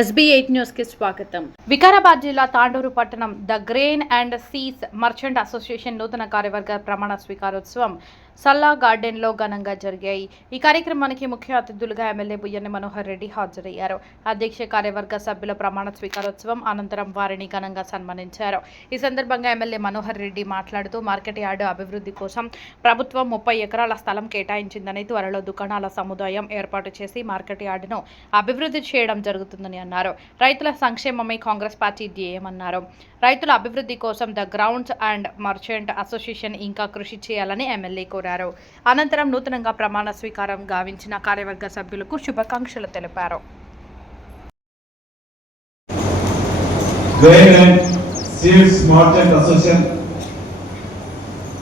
SB8 news కి స్వాగతం. వికారాబాద్ జిల్లా తాండూరు పట్టణం ద గ్రెయిన్ అండ్ సీస్ మర్చెంట్ అసోసియేషన్ నూతన కార్యవర్గ ప్రమాణ స్వీకారోత్సవం సల్లా గార్డెన్ లో ఘనంగా జరిగాయి. ఈ కార్యక్రమానికి ముఖ్య అతిథులుగా ఎమ్మెల్యే బుయ్యని మనోహర్ రెడ్డి హాజరయ్యారు. అధ్యక్ష కార్యవర్గ సభ్యుల ప్రమాణ స్వీకారోత్సవం అనంతరం వారిని ఘనంగా సన్మానించారు. ఈ సందర్భంగా ఎమ్మెల్యే మనోహర్ రెడ్డి మాట్లాడుతూ మార్కెట్ యార్డు అభివృద్ధి కోసం ప్రభుత్వం 30 ఎకరాల స్థలం కేటాయించిందని, త్వరలో దుకాణాల సముదాయం ఏర్పాటు చేసి మార్కెట్ యార్డును అభివృద్ధి చేయడం జరుగుతుందని అన్నారు. రైతుల సంక్షేమమే కాంగ్రెస్ పార్టీ ధ్యేయమన్నారు. రైతుల అభివృద్ధి కోసం the grounds and merchant association ఇంకా కృషి చేయాలని ఎమ్మెల్యే కోరారు. అనంతరం నూతనంగా ప్రమాణ స్వీకారం గావించిన కార్యవర్గ సభ్యులకు శుభాకాంక్షలు తెలిపారు.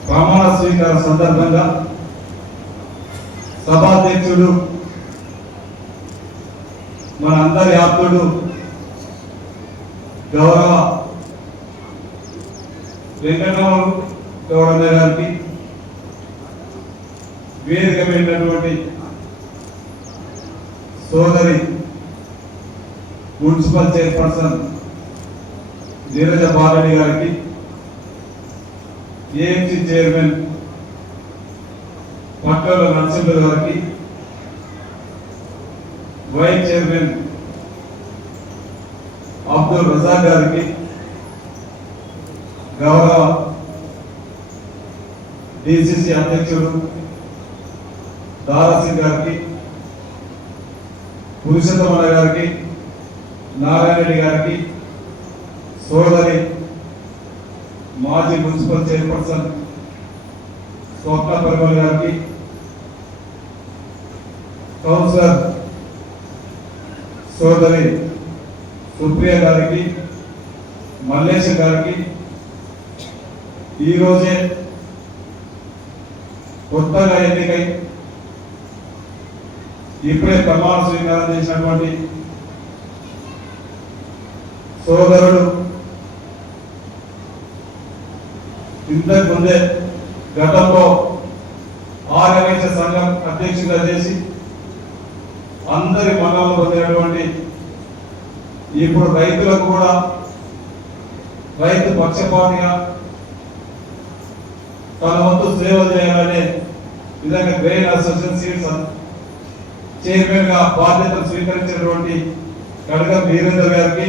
ప్రమాణ స్వీకార సందర్భంగా సభాధ్యక్షుడు మన అందరి ఆప్తుడు గౌరవ వెంకటరావు గౌడన్న గారికి, వేదికమైనటువంటి సోదరి మున్సిపల్ చైర్పర్సన్ నీరజ బాలరెడ్డి గారికి, ఏఎంసీ చైర్మన్ పట్టల నరసింహ గారికి, వైస్ చైర్మన్ అబ్దుల్ రజాక్ గారికి, గౌరవ డిసిసి అధ్యక్షుడు దారాసింగ్ గారికి, పురుషోత్తమన్న గారికి, నారాయణ రెడ్డి గారికి, సోదరి మాజీ మున్సిపల్ చైర్పర్సన్ స్వప్న పరిమల్ గారికి, కౌన్సిలర్ సోదరి సుప్రియ గారికి, మల్లేష్ గారికి, ఈరోజే కొత్తగా ఎన్నికై ఇప్పుడే ప్రమాణ స్వీకారం చేసినటువంటి సోదరుడు, ఇంతకు ముందే గతంలో ఆర్యవైశ్య సంఘం అధ్యక్షుడిగా చేసి అందరి మన్ననలు పొందినటువంటి, ఇప్పుడు రైతులకు కూడా రైతు పక్షపాతిగా తన వంతు సేవ చేయాలనే విధంగా గ్రెయిన్ అసోసియేషన్ చైర్మన్ గా బాధ్యతలు స్వీకరించినటువంటి కడగ వీరేందర్ గారికి,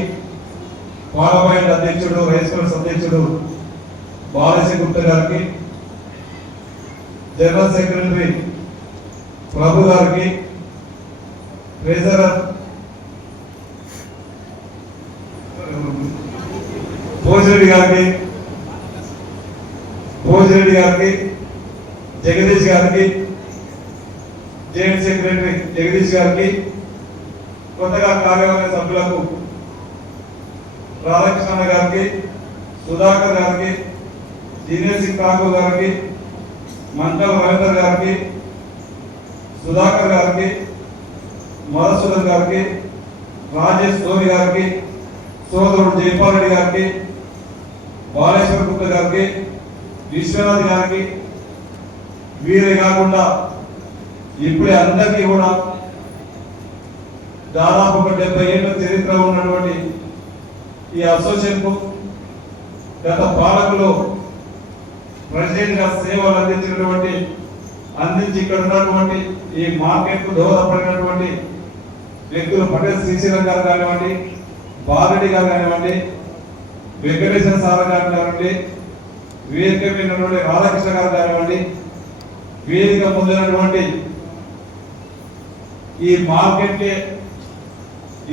పార్లమెంట్ అధ్యక్షుడు రైస్ మిల్స్ అధ్యక్షుడు బాలశ్రీ గుప్తా గారికి, జనరల్ సెక్రటరీ ప్రభు గారికి, ట్రెజరర్ భోజిరెడ్డి గారికి, జగదీష్ గారికి, జాయింట్ సెక్రటరీ జగదీష్ గారికి, కొత్తగా కార్యవర్గ సభ్యులకు రాధాకృష్ణ గారికి, సుధాకర్ గారికి, దినేష్ ఠాకూర్ గారికి, మంటల్ రవీందర్ గారికి, సుధాకర్ గారికి, మధుసూదన్ గారికి, రాజేష్ సోని గారికి, సోదరుడు జైపాల్ రెడ్డి గారికి, బాలేశ్వర గుప్తా గారికి, విశ్వనాథ్ గారికి, వీరే కాకుండా ఇప్పుడే అందరికీ కూడా దాదాపు 70 ఏళ్ల చరిత్ర ఉన్నటువంటి ఈ అసోసియేషన్ కు గత పాలకులు ప్రెసిడెంట్ గా సేవలు అందించి ఇక్కడ ఉన్నటువంటి ఈ మార్కెట్ కు దోహదపడినటువంటి వ్యక్తులు పటేల్ శ్రీశైలం గారు కానివ్వండి, బాలరెడ్డి గారు కానివ్వండి, వెంకటేశ్వర సార్ గారు కానివ్వండి, వేదిక మీద రాధాకృష్ణ గారు కానివ్వండి, వేదిక పొందినటువంటి ఈ మార్కెట్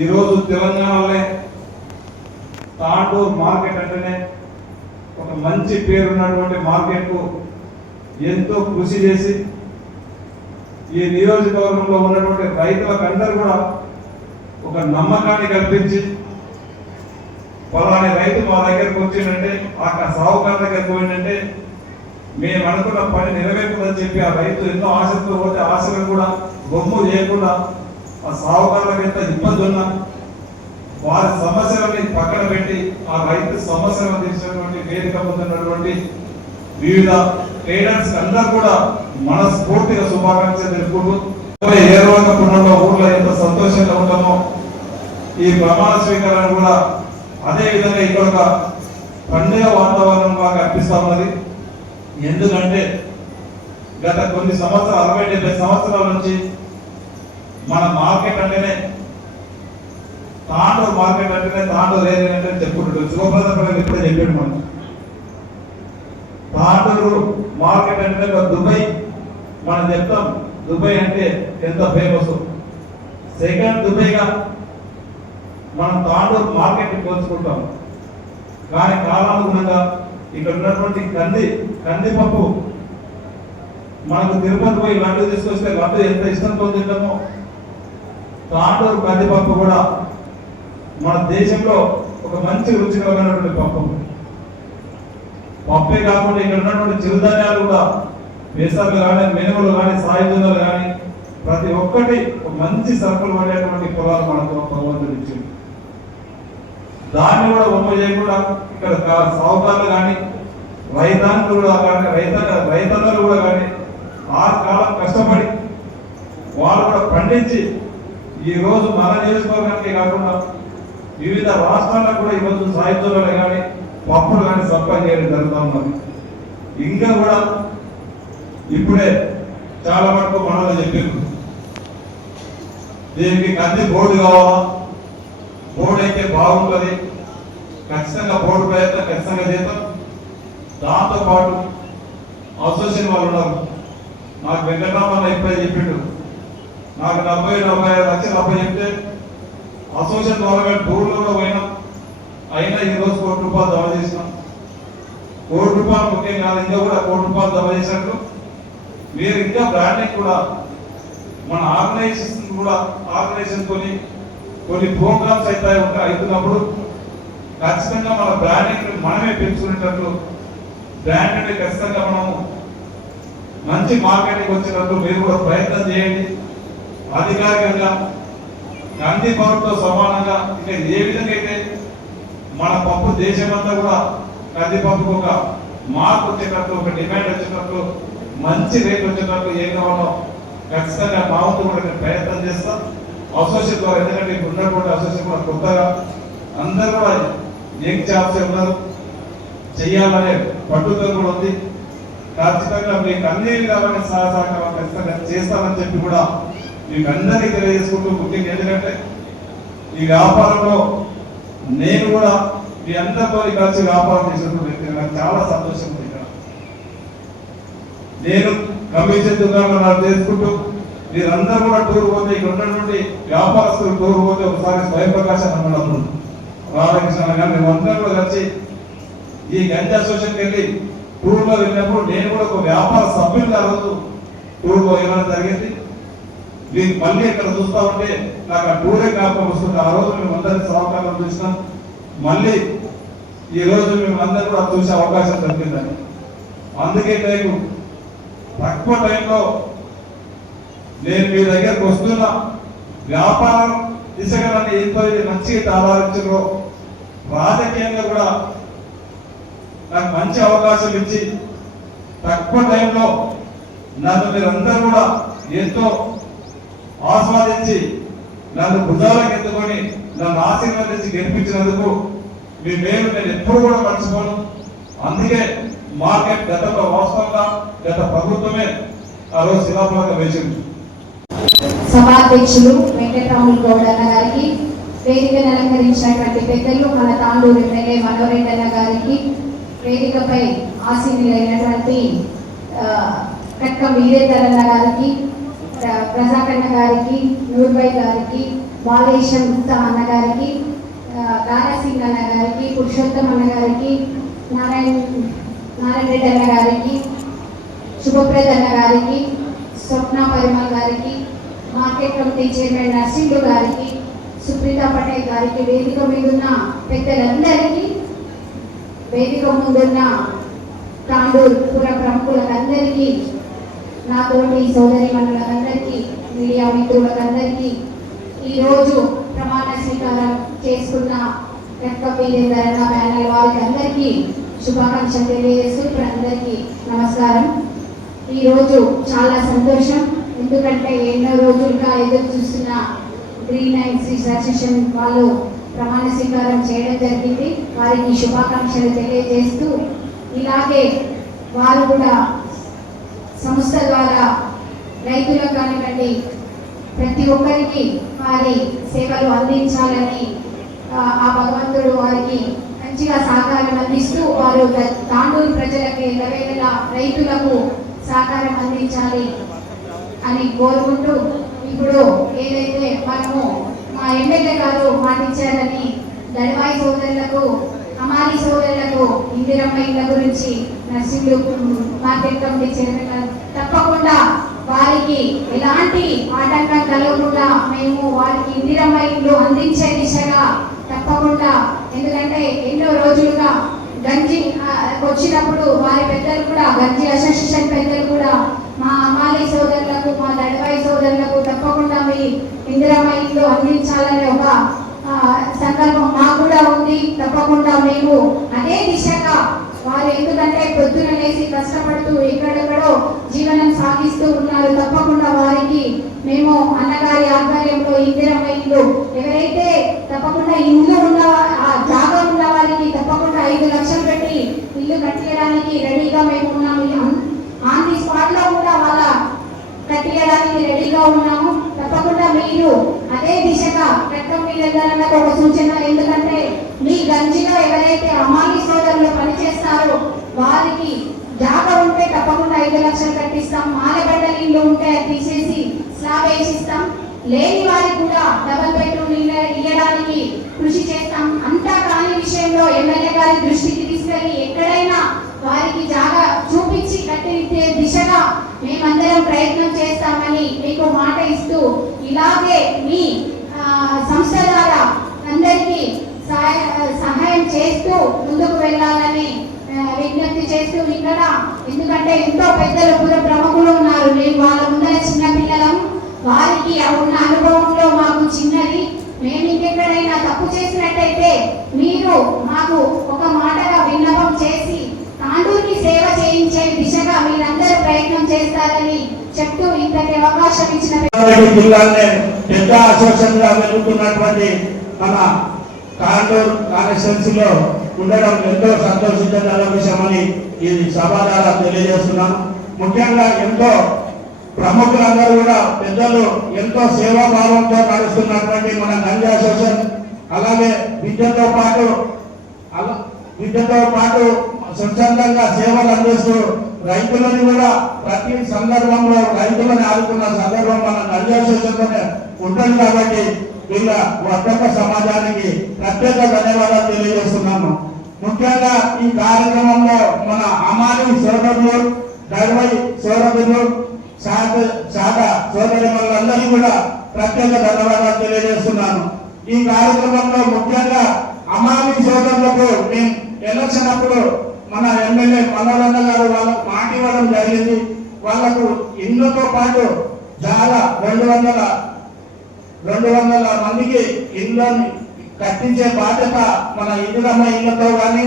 ఈరోజు తెలంగాణలోనే తాండూరు మార్కెట్ అంటేనే ఒక మంచి పేరున్నటువంటి మార్కెట్ కు ఎంతో కృషి చేసి ఈ నియోజకవర్గంలో ఉన్నటువంటి రైతులకందరూ కూడా ఒక నమ్మకాన్ని కల్పించి, పలాని రైతు మా దగ్గరకు వచ్చిందంటే, ఆ సాహుకారు దగ్గరకు పోయిందంటే మేము అనుకున్న పని నెరవేరుతుందని చెప్పి ఆ రైతు ఎన్నో ఆశతో పోతే ఆశలు కూడా గొమ్ము చేయకుండా ఆ సాహుకారులకు ఎంత ఇబ్బంది ఉన్నా వారి సమస్యలని పక్కన పెట్టి ఆ రైతు సమస్యలను తీర్చినటువంటి వేదిక పొందినటువంటి వివిధ ట్రేడర్స్ అందరూ కూడా మనస్ఫూర్తిగా శుభాకాంక్షలు తెలుపుకుంటూ ఏ రోజు ఊర్లో ఎంత సంతోషంగా ఉంటామో ఈ ప్రమాణ స్వీకారం కూడా అదే విధంగా ఇక్కడ ఒక పండుగ వాతావరణం బాగా అనిపిస్తా ఉన్నది. ఎందుకంటే గత కొన్ని సంవత్సరాలు 60-70 సంవత్సరాల నుంచి మన మార్కెట్ అంటేనే తాండూరు మార్కెట్ అంటేనే తాండూరు ఏరియా అంటే చెప్పుకుంటాడు. శుభప్రదపల్లి ఇప్పుడే చెప్పాడు మనం. తాండూరు మార్కెట్ అంటే దుబాయ్ మనం చెప్తాం. దుబాయ్ అంటే ఎంత ఫేమస్. సెకండ్ దుబాయ్గా మనం తాండూరు మార్కెట్ పోల్చుకుంటాం. కానీ కాలానుగుణంగా ఇక్కడ ఉన్నటువంటి కందిపప్పు మనకు తిరుపతి పోయి లడ్డు తీసుకొస్తే లడ్డు ఎంత ఇష్టంతో తింటామో తాండూరు కందిపప్పు కూడా మన దేశంలో ఒక మంచి రుచికరమైనటువంటి పప్పే కాకుండా ఇక్కడ ఉన్నటువంటి చిరుధాన్యాలు కూడా పెసర్లు కానీ మినుములు కానీ సాయుధాలు కానీ ప్రతి ఒక్కటి ఒక మంచి సరుకులు పడేటువంటి పొలాలు మనకు భగవంతుడు ఇచ్చింది. దాన్ని కూడా బొమ్మ చేయకుండా ఇక్కడ సాగుకారులు కానీ రైతాంగులు కూడా కానీ రైతన్నలు కూడా కానీ ఆ కాలం కష్టపడి వాళ్ళు కూడా పండించి ఈ రోజు మన నియోజకవర్గానికి కాకుండా వివిధ రాష్ట్రాలకు కూడా ఈరోజు సాయుధాలు కానీ పప్పులు కానీ సప్లై చేయడం జరుగుతూ ఉన్నది. ఇంకా కూడా ఇప్పుడే చాలా వరకు మనలో చెప్పారు దీనికి కంది బోర్డు కావాలా, బోర్డు అయితే బాగుంటుంది, ఖచ్చితంగా బోర్డు ప్రయత్నం ఖచ్చితంగా చేద్దాం. దాంతోపాటు అసోసియేషన్ వాళ్ళు ఉన్నారు. నాకు వెంకటరామన్న ఇప్పుడే చెప్పిండు నాకు 40-45 లక్షలు అప్ప చెప్తే అసోసియేషన్ ద్వారా టూర్లో కూడా పోయినా అయినా ఈరోజు ₹1 కోటి జమ చేసినాం. ₹1 కోటి ముఖ్యం కాదు, ఇంకా కూడా ₹1 కోటి జమ చేసినట్టు మీరు ఇంకా బ్రాండింగ్ కూడా మన ఆర్గనైజేషన్ కొన్ని ప్రోగ్రామ్స్ అయితే అవుతున్నప్పుడు ఖచ్చితంగా మన బ్రాండింగ్ మనమే పెంచుకునేటట్లు బ్రాండ్ ఖచ్చితంగా మనము మంచి మార్కెటింగ్ వచ్చేటట్లు మీరు కూడా ప్రయత్నం చేయండి. అధికారికంగా గాంధీ పవర్తో సమానంగా ఇంకా ఏ విధంగా అయితే మన పప్పు దేశమంతా కూడా కందిపప్పుకు ఒక మార్పు వచ్చేటట్టు ఒక డిమాండ్ వచ్చేటట్టు మంచి రేట్ వచ్చేటట్టు ఏ కావాలో ఖచ్చితంగా మా వంతు కూడా నేను ప్రయత్నం చేస్తాం. అసోసియేషన్ ద్వారా ఎందుకంటే ఇప్పుడు ఉన్నటువంటి అసోసియేషన్ కూడా కొత్తగా అందరూ కూడా యంగ్ జాబ్స్ ఉన్నారు, చెయ్యాలనే పట్టుదల కూడా ఉంది. ఖచ్చితంగా మీకు అన్ని విధాలైన సహకారం ఖచ్చితంగా చేస్తామని చెప్పి కూడా మీకు అందరికీ తెలియజేసుకుంటూ ముఖ్యంగా ఎందుకంటే ఈ వ్యాపారంలో నేను కూడా మీ అందరితో కలిసి వ్యాపారం చేసినప్పుడు వ్యక్తి నాకు చాలా సంతోషం ఉంది. ఇక్కడ నేను కమిషన్ దుకాణాలు చేసుకుంటూ మీరందరూ కూడా టూర్ పోతే ఇక్కడ ఉన్నటువంటి వ్యాపారస్తులు టూర్ పోతే ఒకసారి స్వయం ప్రకాశం అన్నప్పుడు రాధాకృష్ణ గారు మేమందరం కూడా కలిసి ఈ గంజా అసోసియేషన్కి వెళ్ళి టూర్లో వెళ్ళినప్పుడు నేను కూడా ఒక వ్యాపార సభ్యులు ఆ రోజు టూర్లో వెళ్ళడం జరిగింది. మీరు మళ్ళీ ఇక్కడ చూస్తా ఉంటే నాకు ఆ టూరే జ్ఞాపకం వస్తుంది. ఆ రోజు మేము అందరి సహకారం చూసినాం. మళ్ళీ ఈ రోజు మేము అందరూ కూడా చూసే అవకాశం దొరికిందని. అందుకే నేను తక్కువ టైంలో నేను మీ దగ్గరకు వస్తున్నా వ్యాపారం దిశగా ఎంతో మంచిగా ఆలోచించలో రాజకీయంగా కూడా నాకు మంచి అవకాశం ఇచ్చి తక్కువ టైంలో నన్ను మీరందరూ కూడా ఎంతో ఆస్వాదించి నన్ను భుజాలకు ఎత్తుకొని నన్ను ఆశీర్వదించి గెలిపించినందుకు మీ మేలు నేను ఎప్పుడు కూడా మర్చిపోను. అందుకే మార్కెట్ గతంలో వాస్తవంగా గత ప్రభుత్వమే ఆ రోజు శిలాఫలకం వేసింది. సభాధ్యక్షులు వెంకటరాములు గౌడ్ అన్న గారికి, వేదికను అలంకరించినటువంటి పెద్దలు మన తాండూరు ఎమ్మెల్యే మనోరెడ్డి అన్న గారికి, వేదికపై ఆసీనులైనటువంటి కట్క వీరేందర్ అన్న గారికి, ప్రజాకన్న గారికి, నూర్బాయ్ గారికి, బాలేశం గుప్తా అన్న గారికి, దారాసింగ్ అన్న గారికి, పురుషోత్తం అన్న గారికి, నారాయణ రెడ్డి అన్న గారికి, శుభప్రద్ అన్న గారికి, స్వప్న పరిమల్ గారికి, మార్కెట్ కమిటీ చైర్మన్ నర్సింహు గారికి, సుప్రీత పటేల్ గారికి, వేదిక మీదున్న పెద్దలందరికీ, వేదిక ముందున్న తాండూరు పుర ప్రముఖులందరికీ, నాతోటి సోదరి మండలందరికీ, మీడియా మిత్రులందరికీ, ఈరోజు ప్రమాణ స్వీకారం చేసుకున్న కట్క వీరేందర్ అన్న ప్యానల్ వారికి అందరికీ శుభాకాంక్షలు తెలియజేస్తూ అందరికీ నమస్కారం. ఈరోజు చాలా సంతోషం. ఎందుకంటే ఎన్నో రోజులుగా ఎదురు చూస్తున్న గ్రీన్ అండ్ సీడ్స్ అసోసియేషన్ వాళ్ళు ప్రమాణ స్వీకారం చేయడం జరిగింది. వారికి శుభాకాంక్షలు తెలియజేస్తూ ఇలాగే వారు కూడా సంస్థ ద్వారా రైతులకు కానివ్వండి ప్రతి ఒక్కరికి వారి సేవలు అందించాలని ఆ భగవంతుడు వారికి మంచిగా సహకారం అందిస్తూ వారు తాండూరు ప్రజలకి ఎల్లవేళ రైతులకు సహకారం అందించాలి అని కోరుకుంటూ ఇప్పుడు ఏదైతే మనము మా ఎమ్మెల్యే గారు మాటిచ్చారని దళవాయి సోదరులకు హమాలి సోదరులకు ఇందిరమ్మ ఇళ్ళ గురించి నర్సింగ్లు మార్కెట్ కమిటీ చైర్మన్ తప్పకుండా వారికి ఎలాంటి ఆటంకం కలగకుండా మేము వారికి ఇందిరమ్మ ఇల్లు అందించే దిశగా తప్పకుండా, ఎందుకంటే ఎన్నో రోజులుగా గంజి వచ్చినప్పుడు వారి పెద్దలు కూడా గంజి అసోసియేషన్ పెద్దలు కూడా మా అమ్మాలి సోదరులకు మా దళవాయి సోదరులకు తప్పకుండా మీ ఇందిరమ్మ ఇల్లు అందించాలనే ఒక సంకల్పం మాకు కూడా ఉంది. తప్పకుండా మేము అదే దిశగా వారు ఎందుకంటే పొద్దున లేసి కష్టపడుతూ ఎక్కడెక్కడో జీవనం సాగిస్తూ ఉన్నారు. తప్పకుండా వారికి మేము అన్నగారి ఆధ్వర్యంలో ఇందిరమ్మ ఇల్లు ఎవరైతే తప్పకుండా ఇల్లు ఉన్న జాగా ఉన్న వారికి తప్పకుండా 5 లక్షలు పెట్టి ఇల్లు కట్టించడానికి రెడీగా మేము ఉన్నాము. ఆన్ ది స్పాట్ లో కూడా వాళ్ళ కట్టించడానికి రెడీగా ఉన్నాము. తప్పకుండా మీరు అదే దిశగా రక్తం మీదకు ఒక సూచన, ఎందుకంటే మీ గంజిలో ఎవరైతే అమ్మాయి సోదరులు పనిచేస్తారో వారికి జాగా ఉంటే తప్పకుండా 5 లక్షలు కట్టిస్తాం. మాలగడ్డల ఇల్లు ఉంటే తీసేసి స్లాబ్ వేసిస్తాం. లేని వారికి కూడా డబల్ బెడ్రూమ్ ఇవ్వడానికి కృషి చేస్తాం. అంతా కాని విషయంలో ఎమ్మెల్యే గారి దృష్టికి తీసుకెళ్లి ఎక్కడైనా వారికి జాగా చూపించి కట్టించే దిశగా మేమందరం ప్రయత్నం చేస్తామని మీకు మాట ఇస్తూ, ఇలాగే మీ సంస్థ ద్వారా అందరికీ సహాయం చేస్తూ ముందుకు వెళ్ళాలని విజ్ఞప్తి చేస్తూ ఇక్కడ ఎందుకంటే ఎంతో పెద్దలు కూడా ప్రముఖులు ఉన్నారు. మేము వాళ్ళ ముందర చిన్న పిల్లలం, వారికి ఉన్న అనుభవంలో మాకు చిన్నది. మేము ఇంకెక్కడైనా తప్పు చేసినట్టయితే మీరు మాకు ఒక మాటగా విన్నపం చేసి తాండూరుకి సేవ చేయించే దిశగా మీరందరూ ప్రయత్నం చేస్తారని చెప్తూ ఇంతటి అవకాశం ఇచ్చిన జిల్లాలో పెద్ద అసోసియేషన్ గా వెలుగుతున్నటువంటి మన తాండూరు కాన్స్టిట్యున్సీలో ఉండడం ఎంతో సంతోషించదగ్గ విషయమని ఈ సభ ద్వారా తెలియజేస్తున్నాను. ముఖ్యంగా ఎంతో ప్రముఖులందరూ కూడా పెద్దలు ఎంతో సేవాభావంతో నడుస్తున్నటువంటి మన గంజి అసోసియేషన్, అలాగే విద్యతో పాటు స్వచ్ఛందంగా సేవలు అందిస్తూ రైతులను కూడా ప్రతి సందర్భంలో రైతులను ఆదుకున్న సందర్భం మన గంజి అసోసియేషన్లోనే ఉంటుంది. కాబట్టి వీళ్ళ వర్తక సమాజానికి ప్రత్యేక ధన్యవాదాలు తెలియజేస్తున్నాను. ముఖ్యంగా ఈ కార్యక్రమంలో మన అమాని సోదరులు, దళవాయి సోదరులు, శాఖ సోదరులందరికీ కూడా ప్రత్యేక ధన్యవాదాలు తెలియజేస్తున్నాను. ఈ కార్యక్రమంలో ముఖ్యంగా అమాని సోదరులకు మేము ఎలక్షన్ అప్పుడు మన ఎమ్మెల్యే మనోరన్న గారు వాళ్ళకు మాట ఇవ్వడం జరిగింది. వాళ్లకు ఇళ్లతో పాటు చాలా 200 మందికి ఇళ్ళని కట్టించే బాధ్యత మన ఇందిరమ్మ ఇళ్లతో కానీ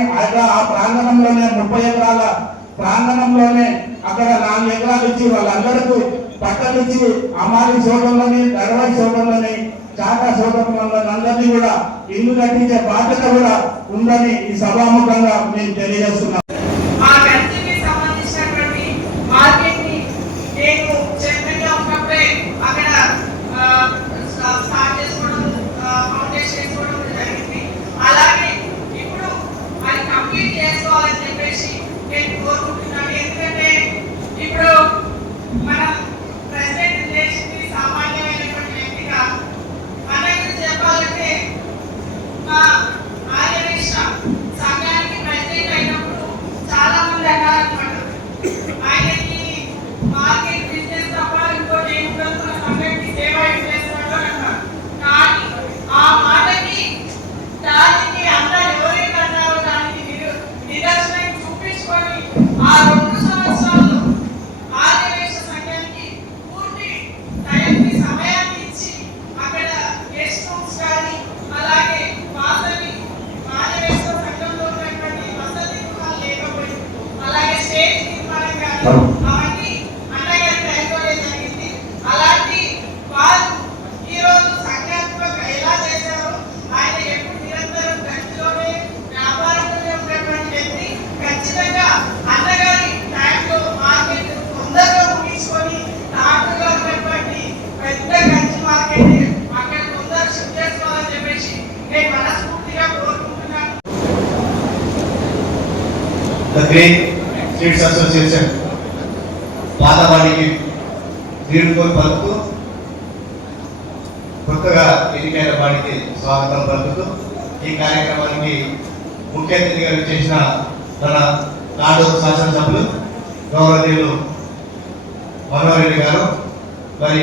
ఆ ప్రాంగణంలోనే 30 ఎకరాల ప్రాంగణంలోనే అక్కడ 4 ఎకరాలు ఇచ్చి వాళ్ళందరికీ పట్టలు ఇచ్చి అమారి సోదరులని, దళవాయి సోదరులని, శాఖ సోదరులని అందరినీ కూడా ఇల్లు కట్టించే బాధ్యత కూడా ఉందని ఈ సభాముఖంగా మేము తెలియజేస్తున్నాం. సంఘానికి ప్రెసిడెంట్ అయినప్పుడు ద గ్రేట్ స్ట్రీట్స్ అసోసియేషన్ పాతవాడికి వీడుకొని పలుకుతూ కొత్తగా ఎన్నికైన వాడికి స్వాగతం పలుకుతూ ఈ కార్యక్రమానికి ముఖ్య అతిథిగా చేసిన మన తాండూరు శాసనసభ్యులు గౌరవనీయులు మనోహర్ రెడ్డి గారు, మరి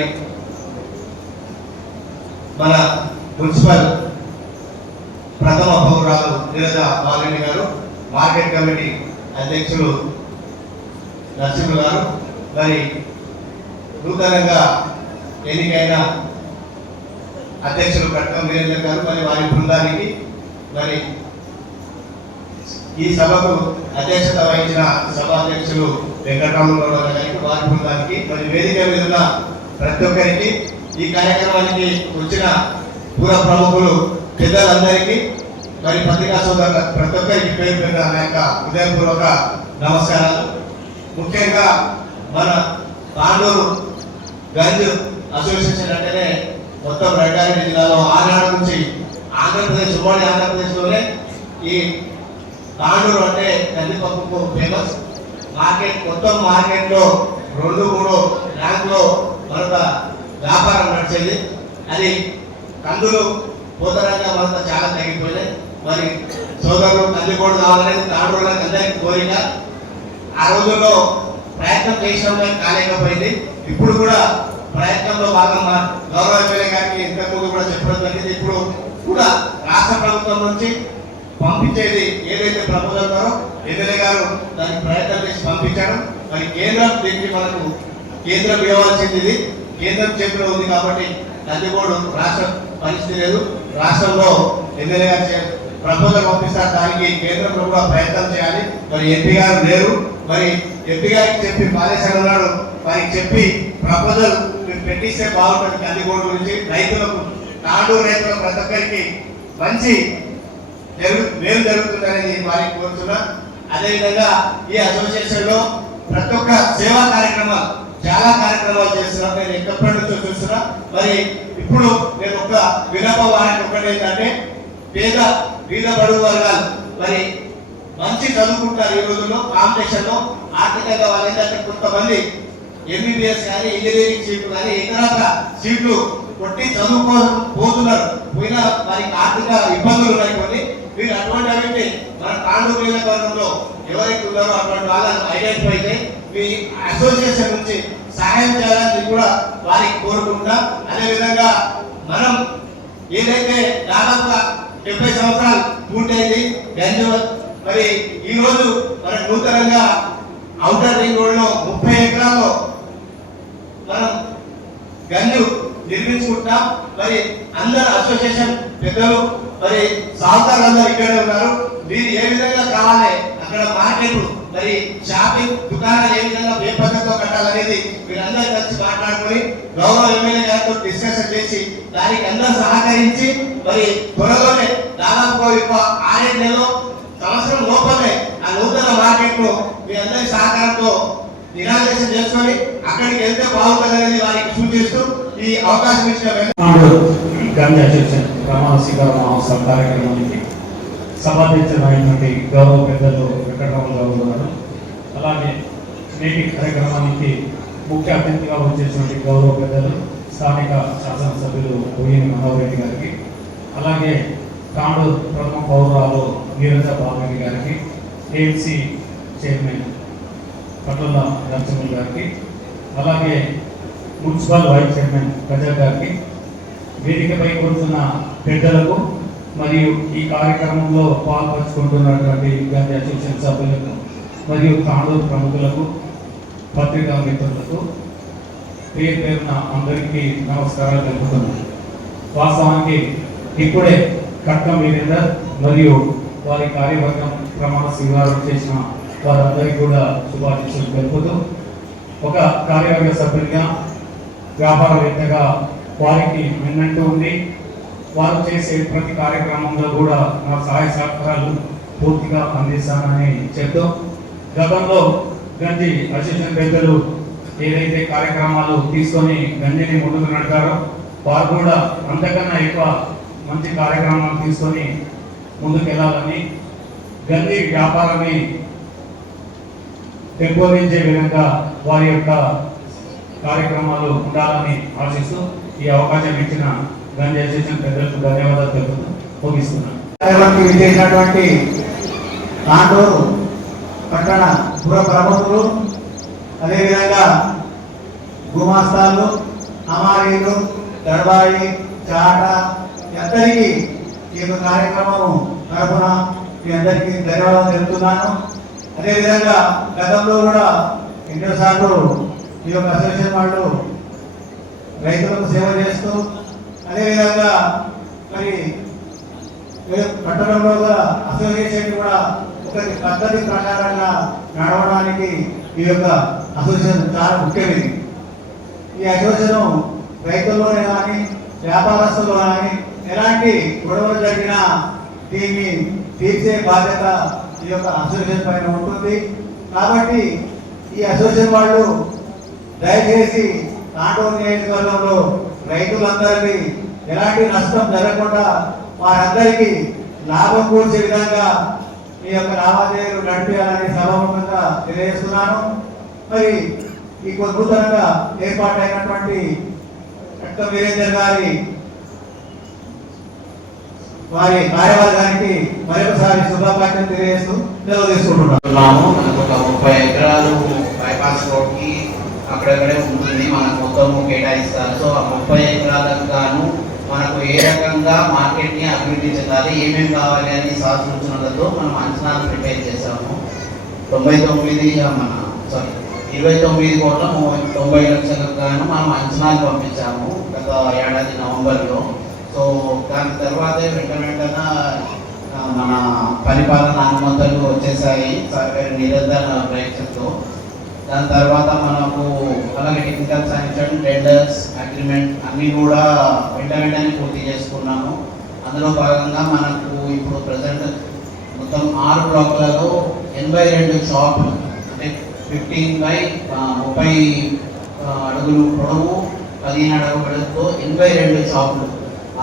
మన మున్సిపల్ ప్రథమ పౌరాలు నీరజ బాలరెడ్డి గారు, మార్కెట్ కమిటీ అధ్యక్షులు నరసింహ గారు, మరి నూతనంగా ఎన్నికైన అధ్యక్షులు కట్కం వీరేంద్ర గారు, మరి వారి బృందానికి, మరి ఈ సభకు అధ్యక్షత వహించిన సభాధ్యక్షులు వెంకటరామన్ గౌడ గారికి, వారి బృందానికి, మరి వేదిక మీద ఉన్న ప్రతి ఒక్కరికి, ఈ కార్యక్రమానికి వచ్చిన పూర్వ ప్రముఖులు పెద్దలందరికీ, మరి పత్రికా సోదరుల ప్రతి ఒక్కరికి పేరు పేరున నా యొక్క హృదయపూర్వక నమస్కారాలు. ముఖ్యంగా మన తాండూరు గంజ్ అసోసియేషన్ అంటేనే మొత్తం రంగారెడ్డి జిల్లాలో ఆనాడు నుంచి ఆంధ్రప్రదేశ్, ఉమ్మడి ఆంధ్రప్రదేశ్లోనే ఈ తాండూరు అంటే కందిపప్పుకు ఫేమస్ మార్కెట్. మొత్తం మార్కెట్లో 2-3 ర్యాంకులో మనక వ్యాపారం నడిచేది. అది కందులు పోతరంగా మనతో చాలా తగ్గిపోయినాయి. మరి సోదరులు కందికోడు కావాలనేది తాండూరులో అందరికీ కోరిక. ఆ రోజుల్లో ప్రయత్నం చేసినా కాలేకపోయింది. ఇప్పుడు కూడా ప్రయత్నంలో భాగంగా గౌరవ ఎమ్మెల్యే గారికి ఇంతకుముందు కూడా చెప్పడం జరిగింది. ఇప్పుడు కూడా రాష్ట్ర ప్రభుత్వం నుంచి పంపించేది ఏదైతే ప్రపోజల్ ఉన్నారో ఎమ్మెల్యే గారు దానికి ప్రయత్నం చేసి పంపించారు. మరి కేంద్రం దీనికి మనకు కేంద్రం ఇవ్వాల్సింది, ఇది కేంద్రం చేతిలో ఉంది కాబట్టి నందిగోడు రాష్ట్రం పరిస్థితి లేదు. రాష్ట్రంలో ఎమ్మెల్యే గారు ప్రపోజల్ పంపిస్తారు, దానికి కేంద్రంలో కూడా ప్రయత్నం చేయాలి. మరి ఎంపీ గారు లేరు, మరి ఎంపీ గారికి చెప్పి మాలేశ్వరం ఉన్నాడు, వారికి చెప్పి ప్రపోజల్ పెట్టిస్తే బాగుంటుంది. నందిగోడు గురించి రైతులకు, తాండూరు రైతులకు ప్రతి ఒక్కరికి మంచి మేలు జరుగుతుందని వారికి కోరుతున్నా. అదేవిధంగా ఈ అసోసియేషన్ లో ప్రతి ఒక్క సేవా కార్యక్రమాలు, చాలా కార్యక్రమాలు చేస్తున్నా. నేను ఎక్కడి నుంచో చూస్తున్నా. మరి ఇప్పుడు నేను ఒక వినప వారికి ఒకటి ఏంటంటే, బీద బడుగు వర్గాలు మరి మంచి చదువుకుంటారు. ఈ రోజుల్లో కాంపిటీషన్ లో ఆర్థికంగా వాళ్ళు ఏంటంటే కొంతమంది ఎంబీబీఎస్ కానీ, ఇంజనీరింగ్ సీట్లు కానీ, ఇతర సీట్లు కొట్టి చదువుకోపోతున్నారు. పోయినా వారికి ఆర్థిక ఇబ్బందులు ఉన్నాయి కొన్ని. మీరు అటువంటి అవిటి మన తాండూరు నియోజకవర్గంలో ఎవరైతే ఉన్నారో అటువంటి వాళ్ళని ఐడెంటిఫై చేసి మీ అసోసియేషన్ నుంచి సహాయం చేయాలని కూడా వారికి కోరుకుంటున్నా. అదేవిధంగా మనం ఏదైతే దాదాపుగా 70 సంవత్సరాలు పూర్తయింది గంజ్. మరి ఈ రోజు మనం నూతనంగా ఔటర్ రింగ్ రోడ్ లో 30 ఎకరాల్లో మనం గంజు నిర్మించుకుంటాం. మరి అందరు అసోసియేషన్ పెద్దలు, మరి సహకారులందరూ ఇక్కడే ఉన్నారు. మీరు ఏ విధంగా కావాలి అక్కడ మార్కెట్, మరి షాపింగ్ దుకాణాలు ఏ విధంగా ఏ పద్ధతితో కట్టాలనేది మీరందరూ కలిసి మాట్లాడుకొని గౌరవ ఎమ్మెల్యే గారితో డిస్కషన్ చేసి దానికి అందరూ సహకరించి, మరి త్వరలోనే దాదాపు 6 నెలలు సంవత్సరం లోపలే ఆ నూతన మార్కెట్ ను మీ అందరి సహకారంతో ఇనాగ్రేషన్ చేసుకొని అక్కడికి వెళ్తే బాగుంటుందనేది వారికి సూచిస్తూ ఈ అవకాశం ఇచ్చిన గంజ్ అసోసియేషన్ ప్రమాణ స్వీకార మహోత్సవ కార్యక్రమానికి సభాధ్యక్షులైనటువంటి గౌరవ పెద్దలు వెంకటరామన్ గౌడ్ గారు, అలాగే నేటి కార్యక్రమానికి ముఖ్య అతిథిగా వచ్చేసినటువంటి గౌరవ పెద్దలు స్థానిక శాసనసభ్యులు పోయిన మనోహర్ రెడ్డి గారికి, అలాగే తాండూరు ప్రథమ పౌరాలు నీరజ బాలరెడ్డి గారికి, ఏఎంసీ చైర్మన్ పట్ల నరసింహ గారికి, అలాగే మున్సిపల్ వైస్ చైర్మన్ ప్రజా గారికి, వేదికపై కూర్చున్న పెద్దలకు మరియు ఈ కార్యక్రమంలో పాల్పంచుకుంటున్నటువంటి గంజ్ అసోసియేషన్ సభ్యులకు మరియు తాండూరు ప్రముఖులకు, పత్రికా మిత్రులకు పేరు పేరున అందరికీ నమస్కారాలు తెలుపుతున్నాను. వాస్తవానికి ఇప్పుడే కట్కం వీరేందర్ మరియు వారి కార్యవర్గం ప్రమాణ స్వీకారం చేసిన వారందరికీ కూడా శుభాశీస్సులు తెలుపుతూ, ఒక కార్యవర్గ సభ్యునిగా, వ్యాపారవేత్తగా వారికి విన్నట్టు ఉంది. వారు చేసే ప్రతి కార్యక్రమంలో కూడా నా సహాయ సహకారాలు పూర్తిగా అందిస్తానని చెప్తూ, గతంలో గంజి అసోసియేషన్ పెద్దలు ఏదైతే కార్యక్రమాలు తీసుకొని గంజిని ముందుకు నడిపారో వారు కూడా అంతకన్నా ఎక్కువ మంచి కార్యక్రమాలు తీసుకొని ముందుకు వెళ్ళాలని, గంజి వ్యాపారాన్ని పెంపొందించే విధంగా వారి యొక్క కార్యక్రమాలు ఉండాలని ఆశిస్తూ ఈ అవకాశం ఇచ్చిన గంజా అసోసియేషన్ పెద్దలకు ధన్యవాదాలు తెలుపుతూ ముగిస్తున్నాను. విజయించినటువంటి తాండూరు పట్టణ పుర ప్రముఖులు, అదేవిధంగా గుమాస్తాలు, అమారీలు, దర్బాయి, చాట అందరికీ ఈ యొక్క కార్యక్రమం తరఫున మీ అందరికీ ధన్యవాదాలు తెలుపుతున్నాను. అదేవిధంగా గతంలో కూడా ఎన్నోసార్లు ఈ యొక్క అసోసియేషన్ వాళ్ళు రైతులకు సేవ చేస్తూ, అదేవిధంగా మరి పట్టణంలో అసోసియేషన్ కూడా ఒక పద్ధతి ప్రకారంగా నడవడానికి ఈ యొక్క అసోసియేషన్ చాలా ముఖ్యమైనది. ఈ అసోసియేషన్ రైతుల్లోనే కానీ వ్యాపారస్తుల్లో కానీ ఎలాంటి గొడవలు జరిగినా దీన్ని తీర్చే బాధ్యత ఈ యొక్క అసోసియేషన్ పైన ఉంటుంది. కాబట్టి ఈ అసోసియేషన్ వాళ్ళు దయచేసి తాండూరు నియోజకవర్గంలో రైతులందరికీ ఎలాంటి నష్టం జరగకుండా వారందరికీ లాభం కూర్చే విధంగా ఈ యొక్క లావాదేవీలు నడిపించాలని సభాముఖంగా తెలియజేస్తున్నాను. మరి ఈ నూతనంగా ఏర్పాటైనటువంటి డాక్టర్ వీరేందర్ గారి వారి కార్యవర్గానికి మరొకసారి శుభాకాంక్షలు తెలియజేస్తూ సెలవు తీసుకుంటున్నాము. మనకు ఒక 30 ఎకరాలు బైపాస్ రోడ్ కి అక్కడక్కడే ఉంటుంది, మనకు మొత్తం కేటాయిస్తారు. సో ఆ 30 ఎకరాలకు గాను మనకు ఏ రకంగా మార్కెట్ ని అభివృద్ధి చెందాలి, ఏమేమి కావాలి అని సూచనలతో మనం అంచనాలు ప్రిపేర్ చేసాము. 29 కోట్ల 90 లక్షలకు గాను మనం అంచనాలు పంపించాము గత ఏడాది నవంబర్లో. సో దాని తర్వాతే వెంటనే మన పరిపాలన అనుమతులు వచ్చేసాయి సర్కారు నిరంతర ప్రయత్నంతో. దాని తర్వాత మనకు అలాగే టెక్నికల్ శాంక్షన్, టెండర్స్, అగ్రిమెంట్ అన్నీ కూడా వెంటనే పూర్తి చేసుకున్నాము. అందులో భాగంగా మనకు ఇప్పుడు ప్రజెంట్ మొత్తం 6 బ్లాక్లలో 82 షాపులు, అంటే 15/30 అడుగులు పొడవు, 15 అడుగుల వెడల్పుతో 82 షాపులు,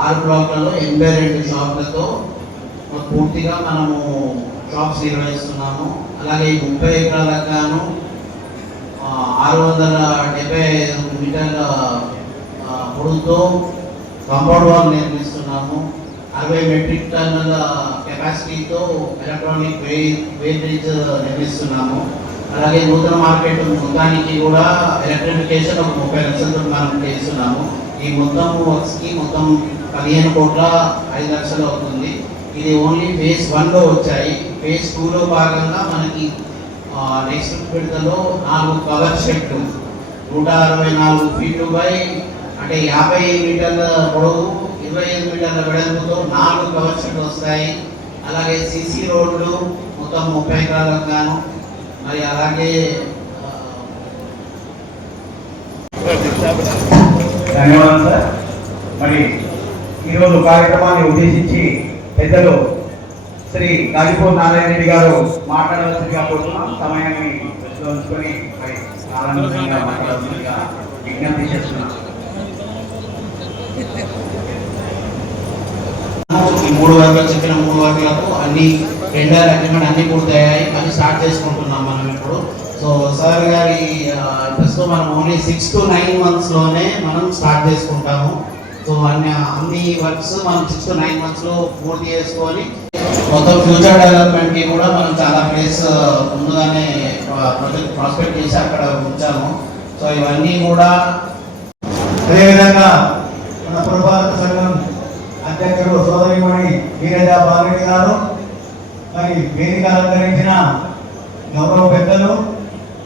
6 బ్లాక్లలో 82 షాపులతో పూర్తిగా మనము షాప్స్ నిర్వహిస్తున్నాము. అలాగే 30 ఎకరాలకు గాను 675 మీటర్ల పొడవుతో కాంపౌండ్ వాల్ నిర్మిస్తున్నాము. 60 మెట్రిక్ టన్నుల కెపాసిటీతో ఎలక్ట్రానిక్ వెయిటేజ్ నిర్మిస్తున్నాము. అలాగే నూతన మార్కెట్ మొత్తానికి కూడా ఎలక్ట్రిఫికేషన్ ఒక 30 లక్షలతో మనం చేస్తున్నాము. ఈ మొత్తం వర్క్స్కి మొత్తం 15 కోట్ల 5 లక్షలు అవుతుంది. ఇది ఓన్లీ ఫేజ్ 1లో వచ్చాయి. ఫేజ్ 2లో భాగంగా మనకి నెక్స్ట్ విడతలో 4 కవర్ షెడ్లు 164 ఫీట్లు అంటే 50 మీటర్ల పొడవు, 25 మీటర్ల వెడల్పుతో 4 కవర్ షెడ్లు వస్తాయి. అలాగే సిసి రోడ్లు మొత్తం 30 ఎకరాలకు గాను, మరి అలాగే ధన్యవాదాలు సార్. మరి ఈరోజు కార్యక్రమాన్ని ఉద్దేశించి పెద్దలు శ్రీ గాలిపూర్ నారాయణ రెడ్డి గారు మాట్లాడవలసిందిగా కోరుతున్నాం. సమయాన్ని దృష్టిలో ఉంచుకొని మరి ఆనందంగా మాట్లాడవలసిందిగా విజ్ఞప్తి చేస్తున్నాం. ఈ 3 వర్గాలు చెప్పిన 3 వర్గాలకు అన్ని టెండర్ అగ్రిమెంట్ అన్ని పూర్తయ్యాయి. అవి స్టార్ట్ చేసుకుంటున్నాం మనం ఇప్పుడు. సో సార్ గారి ప్రస్తుతం మనం ఓన్లీ 6 to 9 monthsలోనే మనం స్టార్ట్ చేసుకుంటాము. సో అన్ని వర్క్స్ మనం 6 to 9 monthsలో పూర్తి చేసుకొని మొత్తం ఫ్యూచర్ డెవలప్మెంట్కి కూడా మనం చాలా ప్లేస్ ముందుగానే ప్రాస్పెక్ట్ చేసి అక్కడ ఉంచాము. సో ఇవన్నీ కూడా అదేవిధంగా మన పురపాలక సంఘం అధ్యక్షుడు సోదరిమణి వీరజా బాలరెడ్డి గారు, మరి వేదిక అలంకరించిన గౌరవ పెద్దలు,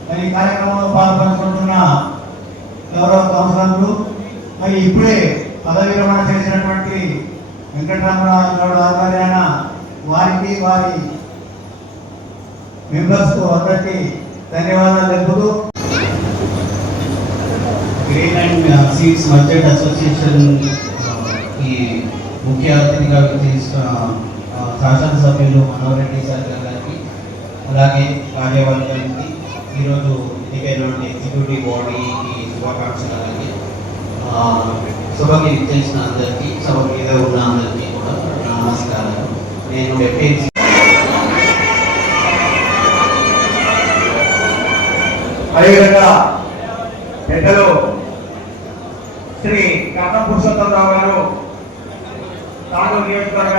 మరి ఈ కార్యక్రమంలో పాల్పంచుకుంటున్న గౌరవ కౌన్సిలర్లు, మరి ఇప్పుడే పదవి విరమణ చేసినటువంటి వెంకటరామరావు గౌడ్ ఆధ్వర్యాన వారికి వారి మెంబర్స్ అందరికీ ధన్యవాదాలు తెలుపుతూ green and seeds merchant association ఈ ముఖ్య అతిథిగా చేసిన శాసనసభ్యులు మనోహర్ రెడ్డి సార్ గారికి, అలాగే కార్యవర్గానికి, ఈరోజు ఎన్నికైనటువంటి ఎగ్జిక్యూటివ్ బాడీకి శుభాకాంక్షలకి, సభకి చేసిన అందరికీ, సభ మీద ఉన్న అందరికీ కూడా నమస్కారాలు. నేను అదేవిధంగా పెద్దలు శ్రీ కర్ణ పురుషోత్తమరావు గారు తాండూరు నియోజకవర్గ